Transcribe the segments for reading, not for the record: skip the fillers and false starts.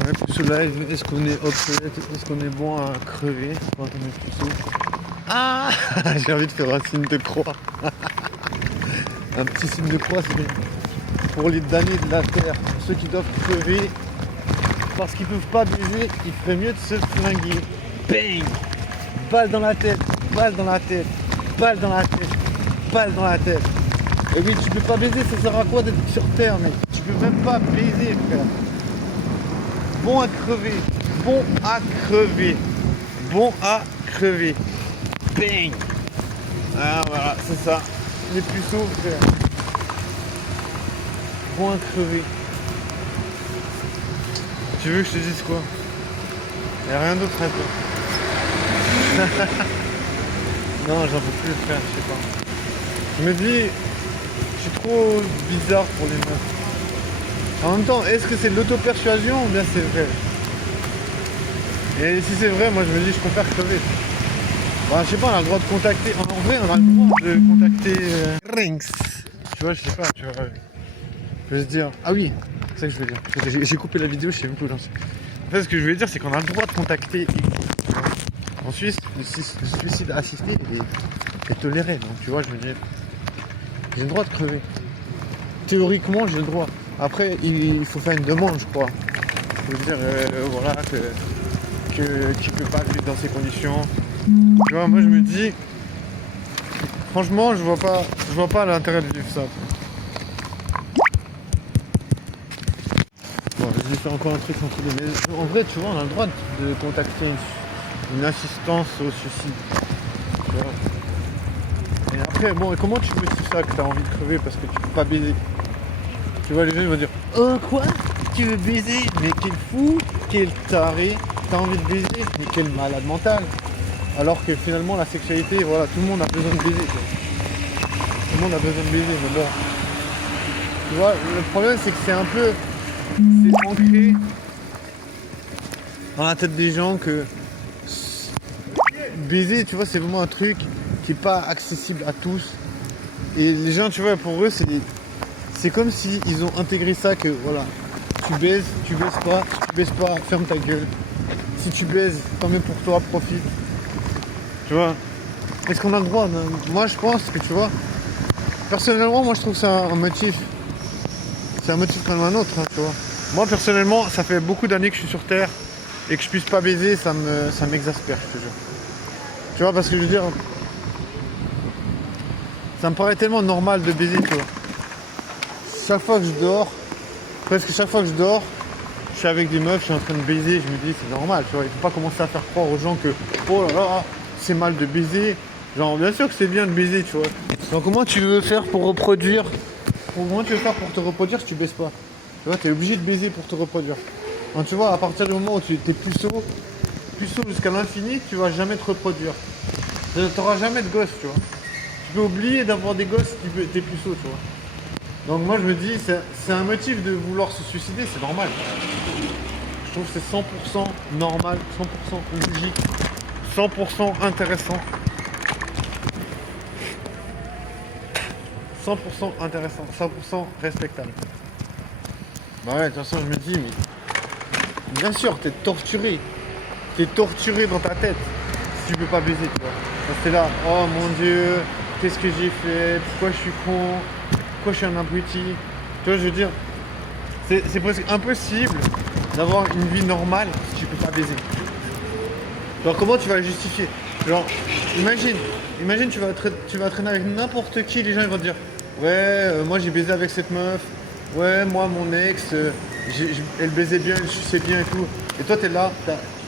Ouais, plus live, est-ce qu'on est obsolète, est-ce qu'on est bon à crever quand on est puceau? Ah j'ai envie de faire un signe de croix. Un petit signe de croix, c'est pour les damnés de la terre, ceux qui doivent crever parce qu'ils peuvent pas baiser, il ferait mieux de se flinguer. Bang! Balle dans la tête, balle dans la tête, balle dans la tête, balle dans la tête. Et oui, tu peux pas baiser, ça sert à quoi d'être sur terre, mec? Tu peux même pas baiser, frère. Bon à crever, bon à crever, bon à crever. Bang! Ah voilà, c'est ça. Les puceaux, frère. Bon à crever. Tu veux que je te dise quoi? Y'a rien d'autre à dire. Non, j'en peux plus, frère, je sais pas. Je me dis, je suis trop bizarre pour les meufs. En même temps, est-ce que c'est de l'auto-persuasion ou bien c'est vrai? Et si c'est vrai, moi je me dis, je préfère crever. Bah, je sais pas, on a le droit de contacter. En vrai, on a le droit de contacter Rings. Tu vois, je sais pas, tu vois. Je veux se dire. Ah oui, c'est ça que je veux dire. J'ai coupé la vidéo, je sais même plus où j'en suis. En fait, ce que je voulais dire, c'est qu'on a le droit de contacter. En Suisse, le suicide assisté est toléré. Donc, tu vois, je me dis, j'ai le droit de crever. Théoriquement, j'ai le droit. Après, il faut faire une demande, je crois. Il faut dire, voilà, que tu peux pas vivre dans ces conditions. Tu vois, moi, je me dis, franchement, je vois pas l'intérêt de vivre ça. Bon, je vais faire encore un truc sans filer. Mais en vrai, tu vois, on a le droit de contacter une assistance au suicide. Tu vois. Et après, bon, et comment tu motives ça que t'as envie de crever parce que tu peux pas baiser? Tu vois, les gens ils vont dire, oh quoi? Tu veux baiser? Mais quel fou, quel taré, t'as envie de baiser? Mais quel malade mental. Alors que finalement, la sexualité, voilà, tout le monde a besoin de baiser. Quoi. Tout le monde a besoin de baiser, mais bon. Tu vois, le problème c'est que c'est un peu. C'est ancré dans la tête des gens que baiser, tu vois, c'est vraiment un truc qui est pas accessible à tous. Et les gens, tu vois, pour eux, c'est comme si ils ont intégré ça que, voilà, tu baises pas, si tu baises pas, ferme ta gueule. Si tu baises, tant mieux pour toi, profite. Tu vois. Est-ce qu'on a le droit? Moi, je pense que, tu vois, personnellement, moi, je trouve que c'est un motif. C'est un motif comme un autre, hein, tu vois. Moi, personnellement, ça fait beaucoup d'années que je suis sur Terre et que je puisse pas baiser, ça m'exaspère, je te jure. Tu vois, parce que je veux dire, ça me paraît tellement normal de baiser, tu vois. Chaque fois que je dors, presque chaque fois que je dors, je suis avec des meufs, je suis en train de baiser, je me dis c'est normal, tu vois. Il faut pas commencer à faire croire aux gens que, oh là là, c'est mal de baiser. Genre, bien sûr que c'est bien de baiser, tu vois. Donc, comment tu veux faire pour reproduire? Comment tu veux faire pour te reproduire si tu baises pas? Tu vois, t'es obligé de baiser pour te reproduire. Donc, tu vois, à partir du moment où tu es puceau jusqu'à l'infini, tu vas jamais te reproduire. Tu n'auras jamais de gosses, tu vois. Tu peux oublier d'avoir des gosses si t'es puceau, tu vois. Donc moi je me dis, c'est un motif de vouloir se suicider, c'est normal. Je trouve que c'est 100% normal, 100% logique, 100% intéressant. 100% intéressant, 100% respectable. Bah ouais, de toute façon je me dis, mais bien sûr, t'es torturé. T'es torturé dans ta tête si tu peux pas baiser, tu vois. Parce que t'es là, oh mon dieu, qu'est-ce que j'ai fait? Pourquoi je suis con? Pourquoi je suis un abruti? Tu vois, je veux dire, c'est presque impossible d'avoir une vie normale si tu peux pas baiser. Alors comment tu vas la justifier? Genre, imagine tu vas traîner avec n'importe qui, les gens ils vont te dire, ouais, moi j'ai baisé avec cette meuf, ouais, moi mon ex, elle baisait bien, elle suçait bien et tout. Et toi t'es là,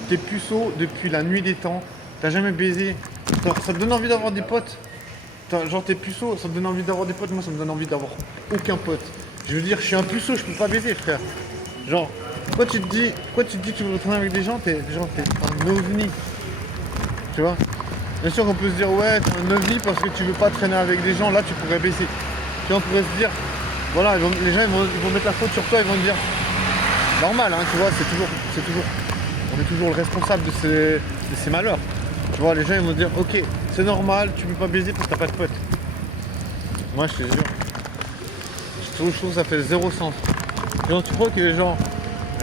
t'es puceau depuis la nuit des temps, t'as jamais baisé, ça te donne envie d'avoir des potes. Genre t'es puceau, ça te donne envie d'avoir des potes, moi ça me donne envie d'avoir aucun pote. Je veux dire, je suis un puceau, je peux pas baiser, frère. Genre, pourquoi tu te dis que tu veux traîner avec des gens, t'es un ovni. Tu vois? Bien sûr qu'on peut se dire, ouais, t'es un ovni parce que tu veux pas traîner avec des gens, là tu pourrais baiser. Puis on pourrait se dire, voilà, les gens ils vont mettre la faute sur toi, ils vont te dire, normal, hein, tu vois, on est toujours le responsable de ces malheurs. Tu vois, les gens ils vont dire, ok, c'est normal, tu peux pas baiser parce que t'as pas de potes. Moi je te jure, je trouve que ça fait zéro sens. Genre tu crois que les gens,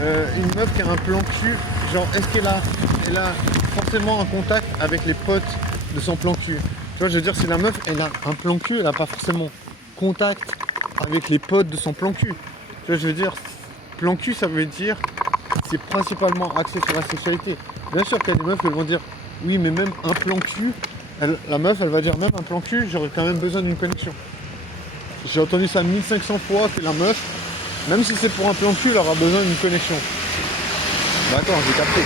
une meuf qui a un plan cul, genre est-ce elle a forcément un contact avec les potes de son plan cul? Tu vois, je veux dire, si la meuf elle a un plan cul, elle n'a pas forcément contact avec les potes de son plan cul. Tu vois, je veux dire, plan cul, ça veut dire c'est principalement axé sur la sexualité. Bien sûr qu'il y a des meufs qui vont dire oui, mais même un plan cul, la meuf elle va dire même un plan cul, j'aurais quand même besoin d'une connexion. J'ai entendu ça 1500 fois que la meuf, même si c'est pour un plan cul, elle aura besoin d'une connexion. D'accord, j'ai capté.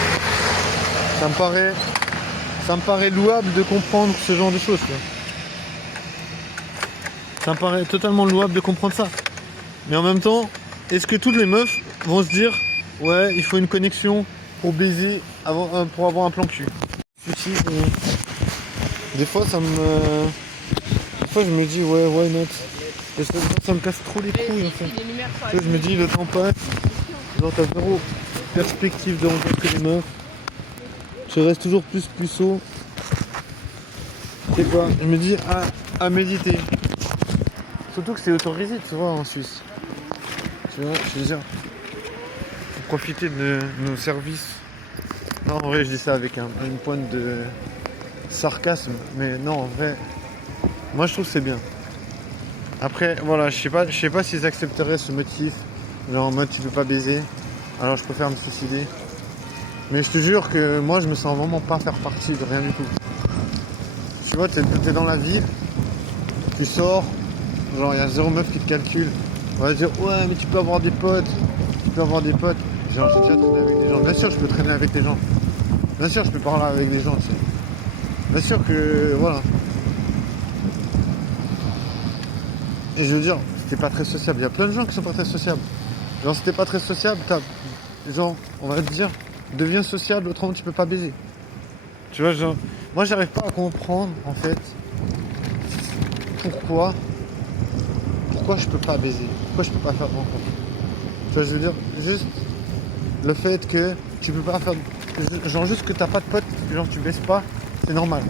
Ça me paraît louable de comprendre ce genre de choses. Ça me paraît totalement louable de comprendre ça. Mais en même temps, est-ce que toutes les meufs vont se dire ouais, il faut une connexion pour baiser pour avoir un plan cul? Des fois ça me. Des fois je me dis ouais, why not? Et ça me casse trop les couilles en fait. Tu vois, je me dis le temps passe, genre t'as zéro perspective de rencontrer les meufs. Tu restes toujours plus puceau. C'est quoi? Je me dis à méditer. Surtout que c'est autorisé, tu vois, en Suisse. Tu vois, je veux dire, faut profiter de nos services. Non, en vrai, je dis ça avec une pointe de sarcasme, mais non, en vrai, moi je trouve que c'est bien. Après, voilà, je sais pas s'ils accepteraient ce motif, genre en mode tu veux pas baiser, alors je préfère me suicider. Mais je te jure que moi je me sens vraiment pas faire partie de rien du tout. Tu vois, t'es dans la ville, tu sors, genre il y a zéro meuf qui te calcule. On va dire ouais mais tu peux avoir des potes, Genre j'ai déjà traîné avec des gens. Bien sûr je peux traîner avec des gens. Bien sûr je peux parler avec des gens, tu sais. Bien sûr que voilà. Et je veux dire, c'était pas très sociable. Il y a plein de gens qui sont pas très sociables. Genre si t'es pas très sociable, genre, on va te dire, deviens sociable, autrement tu peux pas baiser. Tu vois, genre, moi j'arrive pas à comprendre en fait pourquoi je peux pas baiser, pourquoi je peux pas faire de rencontre. Tu vois, je veux dire, juste le fait que tu peux pas faire, genre juste que t'as pas de potes, genre tu baises pas, c'est normal.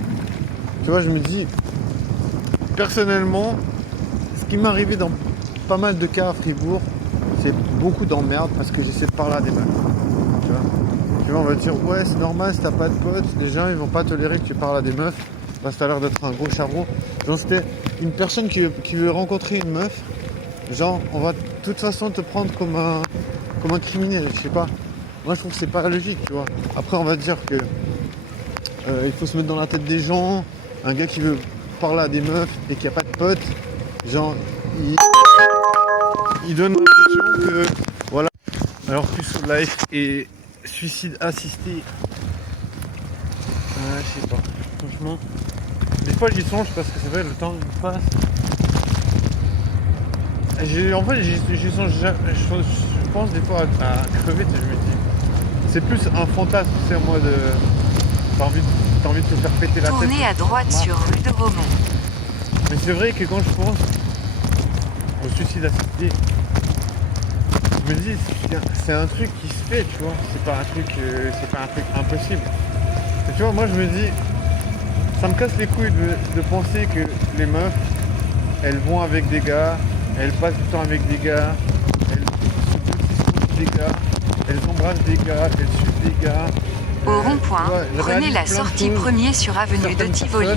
Tu vois, je me dis, personnellement, ce qui m'est arrivé dans pas mal de cas à Fribourg, c'est beaucoup d'emmerdes parce que j'essaie de parler à des mecs. Tu vois, on va te dire, ouais, c'est normal si t'as pas de potes, les gens ils vont pas tolérer que tu parles à des meufs parce que t'as l'air d'être un gros charron. Genre, c'était une personne qui veut rencontrer une meuf, genre, on va de toute façon te prendre comme un criminel, je sais pas. Moi, je trouve que c'est pas logique, tu vois. Après, on va te dire que il faut se mettre dans la tête des gens. Un gars qui veut parler à des meufs et qui a pas de potes, genre, il donne l'impression que, voilà. Alors, plus life et suicide assisté. Je sais pas. Franchement, des fois j'y songe parce que c'est vrai, le temps il passe. En fait, j'y songe. Je pense des fois à crever, tu sais, je me dis. C'est plus un fantasme, tu sais, en mode. T'as envie de te faire péter la tête. Tournez à droite sur rue de Romont. Mais c'est vrai que quand je pense au suicide assisté, je me dis c'est un truc qui se fait, tu vois. C'est pas un truc impossible. Et tu vois, moi je me dis, ça me casse les couilles de penser que les meufs, elles vont avec des gars, elles passent du temps avec des gars, elles se des gars, elles embrassent des gars, elles suivent des gars. Au rond-point, prenez la sortie premier sur avenue de Tivoli.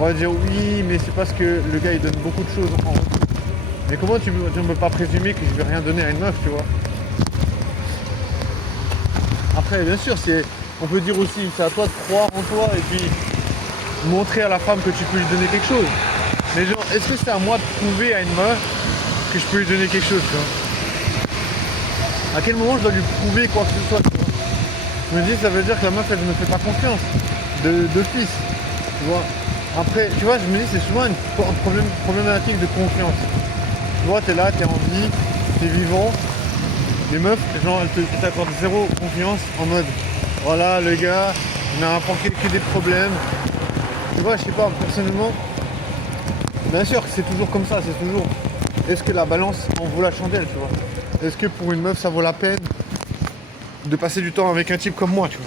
On va dire oui, mais c'est parce que le gars il donne beaucoup de choses en retour. Mais comment tu ne peux pas présumer que je vais rien donner à une meuf, tu vois? Après, bien sûr, on peut dire aussi, c'est à toi de croire en toi et puis montrer à la femme que tu peux lui donner quelque chose. Mais genre, est-ce que c'est à moi de prouver à une meuf que je peux lui donner quelque chose, tu vois? À quel moment je dois lui prouver quoi que ce soit, tu vois? Je me dis, ça veut dire que la meuf, elle ne me fait pas confiance d'office, tu vois? Après, tu vois, je me dis, c'est souvent une problématique de confiance. Tu vois, t'es là, t'es en vie, t'es vivant. Les meufs, genre, elles t'accordent zéro confiance en mode, voilà, le gars, il n'a apporté que des problèmes. Tu vois, je sais pas, personnellement, bien sûr que c'est toujours comme ça, c'est toujours, est-ce que la balance en vaut la chandelle, tu vois? Est-ce que pour une meuf, ça vaut la peine de passer du temps avec un type comme moi, tu vois?